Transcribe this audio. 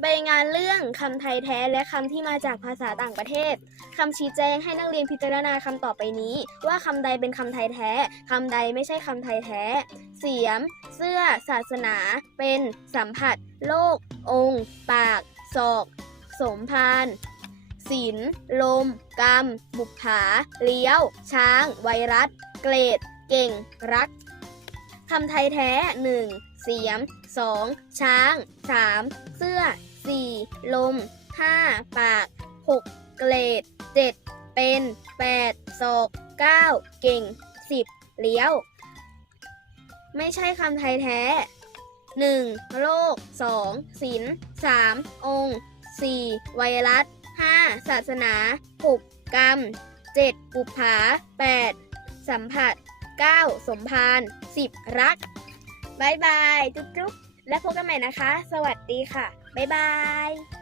ใบงานเรื่องคำไทยแท้และคำที่มาจากภาษาต่างประเทศคำชี้แจงให้นักเรียนพิจารณาคำต่อไปนี้ ว่าคำใดเป็นคำไทยแท้คำใดไม่ใช่คำไทยแท้ เสียม เสื้อ ศาสนา เป็น สัมผัส โลก องค์ ปาก ศอก สมพานศิลลม กรรม บุปผา เลี้ยว ช้าง ไวรัส เกรด เก่ง รัก คำไทยแท้ 1. เสียม 2. ช้าง 3. เสื้อ 4. ลม 5. ปาก 6. เกรด 7. เป็น 8. ศอก 9. เก่ง 10. เลี้ยว ไม่ใช่คำไทยแท้ 1. โลก 2. ศิลป์ 3. องค์ 4. ไวรัส 5. ศาสนา 6. กรรม 7. ปุปผา 8. สัมผัส 9. สมพาน 10. รักบายบาย จุ๊บจุ๊บและพบกันใหม่นะคะ สวัสดีค่ะ บ๊ายบาย